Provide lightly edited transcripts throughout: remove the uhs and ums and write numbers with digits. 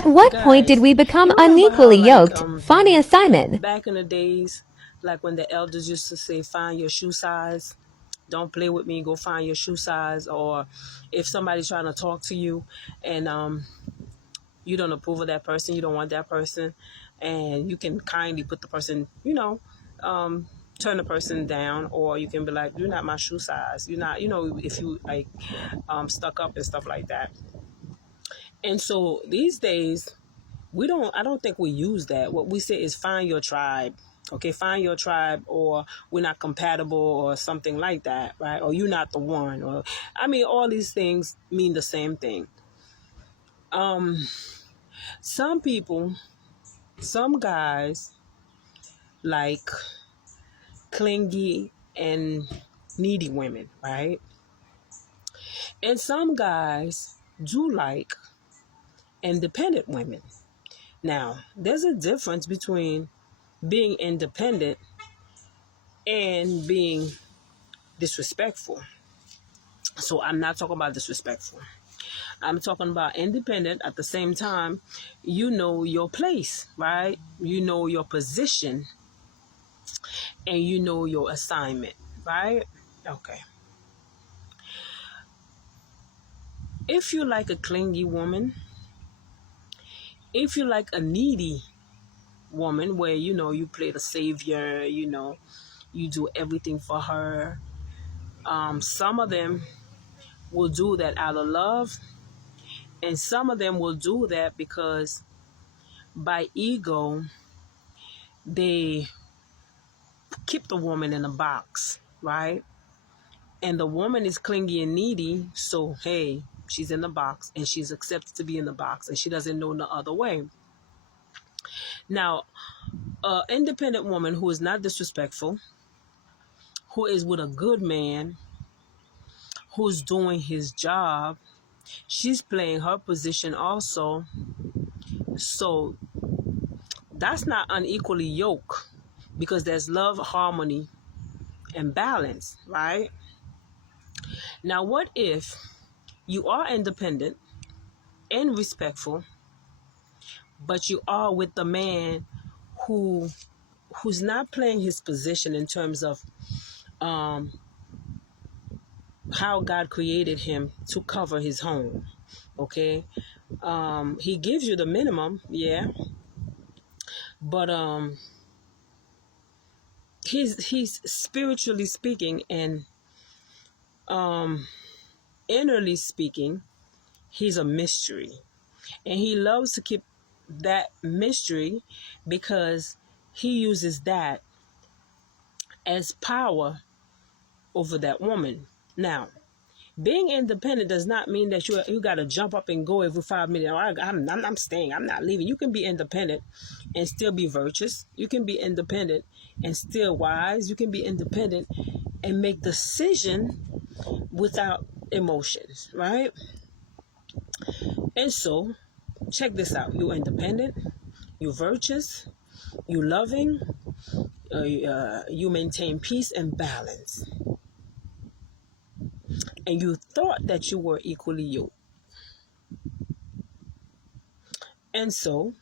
At what point did Guys, we become you remember how unequally yoked? Funny assignment. back in the days, like when the elders used to say, find your shoe size. Don't play with me, go find your shoe size. Or if somebody's trying to talk to you and you don't approve of that person, you don't want that person, and you can kindly put the person, um, turn the person down, or you can be like, you're not my shoe size. You're not, if you like stuck up and stuff like that. And so these days, I don't think we use that. What we say is find your tribe. Okay, find your tribe, or we're not compatible, or something like that, right? Or you're not the one, or all these things mean the same thing. Some people, some guys like clingy and needy women, right? And some guys do like independent women. Now, there's a difference between being independent and being disrespectful. So I'm not talking about disrespectful. I'm talking about independent. At the same time, you know your place, right? You know your position, and you know your assignment, right? Okay. If you like a clingy woman, if you like a needy woman where you play the savior, you do everything for her, some of them will do that out of love, and some of them will do that because by ego they keep the woman in a box, right? And the woman is clingy and needy, so hey, she's in the box and she's accepted to be in the box and she doesn't know no other way. Now, an independent woman who is not disrespectful, who is with a good man, who's doing his job, she's playing her position also. So that's not unequally yoked, because there's love, harmony, and balance, right? Now, what if you are independent and respectful, but you are with the man who's not playing his position in terms of um, how God created him to cover his home. Okay, he gives you the minimum, yeah, but he's spiritually speaking and um, innerly speaking, he's a mystery, and he loves to keep that mystery because he uses that as power over that woman. Now, being independent does not mean that you got to jump up and go every 5 minutes. Oh, I'm staying. I'm not leaving. You can be independent and still be virtuous. You can be independent and still wise. You can be independent and make decision without emotions, right? And so, check this out. You're independent. You're virtuous. You're loving. You maintain peace and balance. And you thought that you were equally yoked. And so,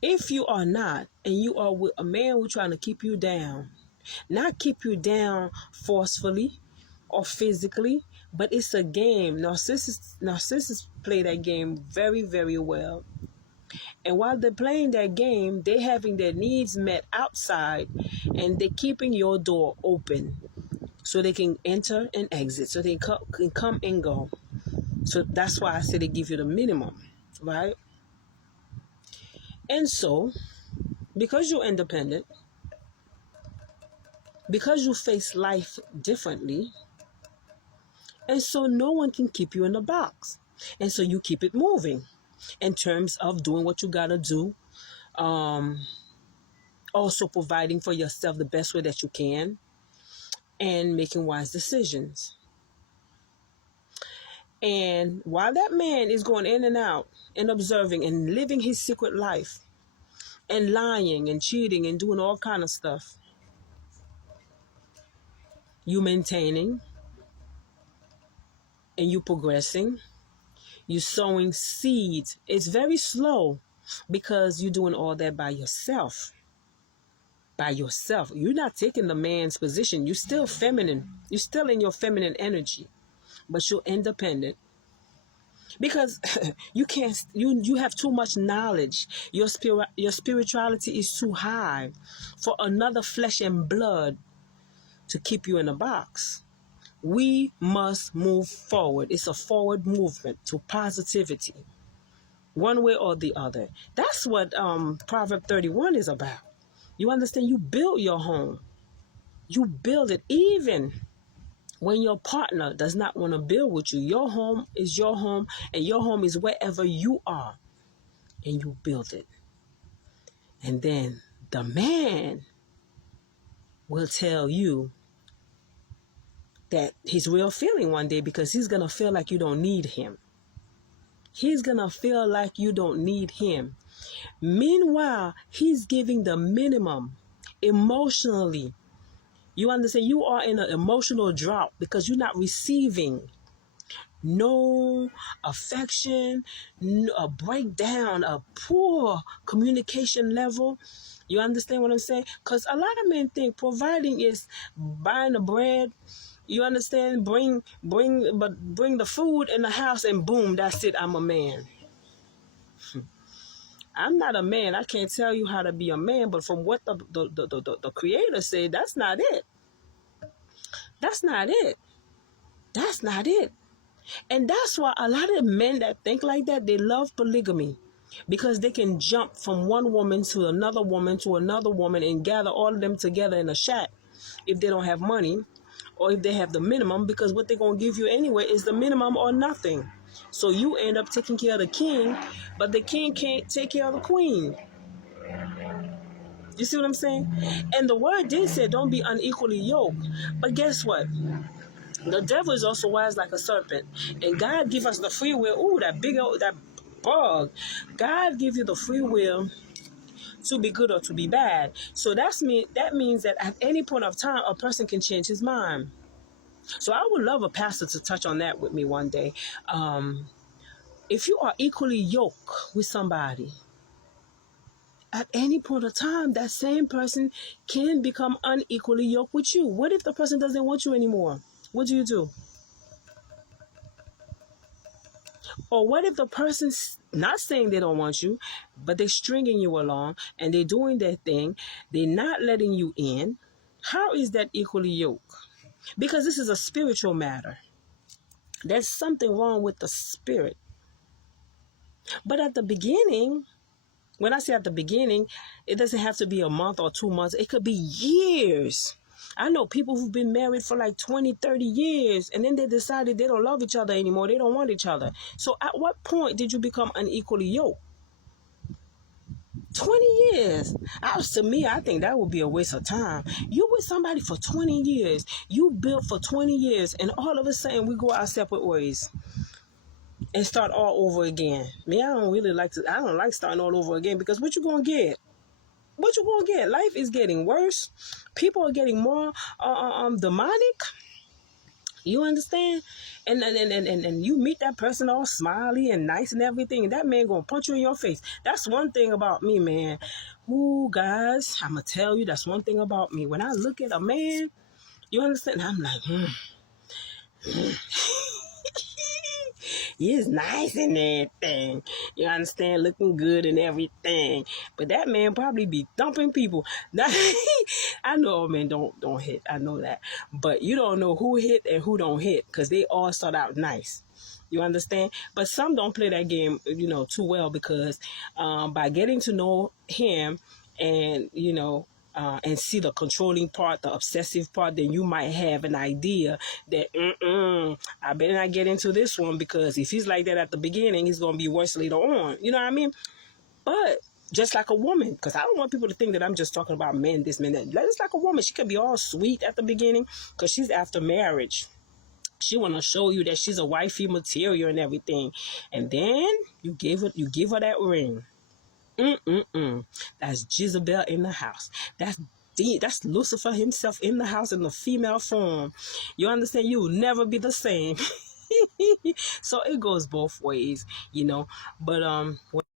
if you are not, and you are with a man who's trying to keep you down, not keep you down forcefully or physically, but it's a game. Narcissists play that game very, very well. And while they're playing that game, they're having their needs met outside, and they're keeping your door open so they can enter and exit, so they can come and go. So that's why I say they give you the minimum, right? And so, because you're independent, because you face life differently, and so no one can keep you in a box. And so you keep it moving in terms of doing what you gotta do, um, also providing for yourself the best way that you can, and making wise decisions. And while that man is going in and out and observing and living his secret life and lying and cheating and doing all kind of stuff, you maintaining and you progressing, You're sowing seeds. It's very slow because you're doing all that by yourself. By yourself. You're not taking the man's position. You're still feminine. You're still in your feminine energy, but you're independent. Because you have too much knowledge. Your spirituality is too high for another flesh and blood to keep you in a box. We must move forward. It's a forward movement to positivity, one way or the other. That's what Proverb 31 is about. You understand? You build your home. You build it even when your partner does not want to build with you. Your home is your home, and your home is wherever you are, and you build it. And then the man will tell you that he's real feeling one day, because he's going to feel like you don't need him. He's going to feel like you don't need him. Meanwhile, he's giving the minimum emotionally. You understand? You are in an emotional drought because you're not receiving no affection, a breakdown, a poor communication level. You understand what I'm saying? Because a lot of men think providing is buying the bread. You understand? Bring the food in the house and boom, that's it. I'm a man. I'm not a man. I can't tell you how to be a man, but from what the creator said, that's not it. That's not it. That's not it. And that's why a lot of men that think like that, they love polygamy, because they can jump from one woman to another woman to another woman and gather all of them together in a shack if they don't have money, or if they have the minimum, because what they're going to give you anyway is the minimum or nothing. So you end up taking care of the king, but the king can't take care of the queen. You see what I'm saying? And the word did say don't be unequally yoked. But guess what? The devil is also wise like a serpent. And God give us the free will. Ooh, that bug. God give you the free will to be good or to be bad. So that means that at any point of time, a person can change his mind. So I would love a pastor to touch on that with me one day. If you are equally yoked with somebody, at any point of time, that same person can become unequally yoked with you. What if the person doesn't want you anymore? What do you do? Or what if the person's not saying they don't want you, but they're stringing you along and they're doing their thing, they're not letting you in? How is that equally yoked? Because this is a spiritual matter. There's something wrong with the spirit. But at the beginning, when I say at the beginning, it doesn't have to be a month or 2 months. It could be years. I know people who've been married for like 20, 30 years, and then they decided they don't love each other anymore. They don't want each other. So at what point did you become unequally yoked? 20 years. To me, I think that would be a waste of time. You with somebody for 20 years. You built for 20 years, and all of a sudden we go our separate ways and start all over again. Me, I don't like starting all over again, because what you gonna get? What you gonna get? Life is getting worse. People are getting more demonic. You understand? And you meet that person all smiley and nice and everything, and that man gonna punch you in your face. That's one thing about me, man. Ooh, guys, I'ma tell you, that's one thing about me. When I look at a man, you understand? I'm like, He's nice and everything. You understand? Looking good and everything. But that man probably be thumping people. I know men don't hit. I know that. But you don't know who hit and who don't hit, because they all start out nice. You understand? But some don't play that game, too well, because by getting to know him and, and see the controlling part, the obsessive part, then you might have an idea that, I better not get into this one, because if he's like that at the beginning, he's going to be worse later on. You know what I mean? But just like a woman, because I don't want people to think that I'm just talking about men, this, men, that. Just like a woman, she can be all sweet at the beginning because she's after marriage. She want to show you that she's a wifey material and everything. And then you give her that ring. That's Jezebel in the house. That's Lucifer himself in the house in the female form. You understand? You will never be the same. So it goes both ways, you know. But